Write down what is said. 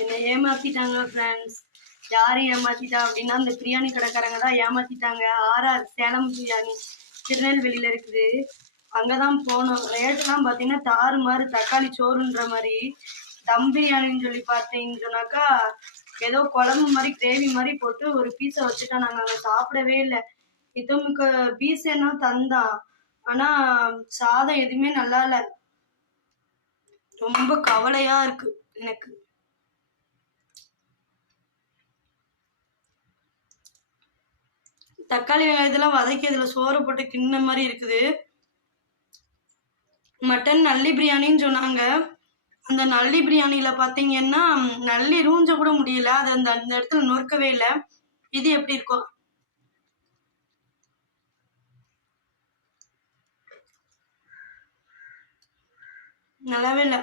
என்னை ஏமாத்திட்டாங்க ஃப்ரெண்ட்ஸ். யாரு ஏமாத்திட்டா அப்படின்னா அந்த பிரியாணி கடைக்காரங்க தான் ஏமாத்திட்டாங்க. ஆர்ஆர் சேலம் பிரியாணி திருநெல்வேலியில இருக்குது. அங்கதான் போனோம். ரேட்டெல்லாம் பார்த்தீங்கன்னா தாறுமாறு, தக்காளி சோறுன்ற மாதிரி. தம் பிரியாணின்னு சொல்லி பார்த்தீங்கன்னு சொன்னாக்கா ஏதோ குழம்பு மாதிரி கிரேவி மாதிரி போட்டு ஒரு பீஸை வச்சுட்டா. நாங்கள் அங்கே சாப்பிடவே இல்லை. இதுமுக்கு பீஸ் என்ன தந்தான், ஆனா சாதம் எதுவுமே நல்லா இல்லை. ரொம்ப கவலையா இருக்கு எனக்கு. தக்காளி வெங்காயத்தெல்லாம் வதக்கி இதுல சோறு போட்டு கிண்ண மாதிரி இருக்குது. மட்டன் நல்லி பிரியாணின்னு சொன்னாங்க. அந்த நல்லி பிரியாணியில பாத்தீங்கன்னா நல்லி ரூஞ்ச கூட முடியல. அது அந்த இடத்துல நொறுக்கவே இல்லை. இது எப்படி இருக்கும்? நல்லாவே இல்லை.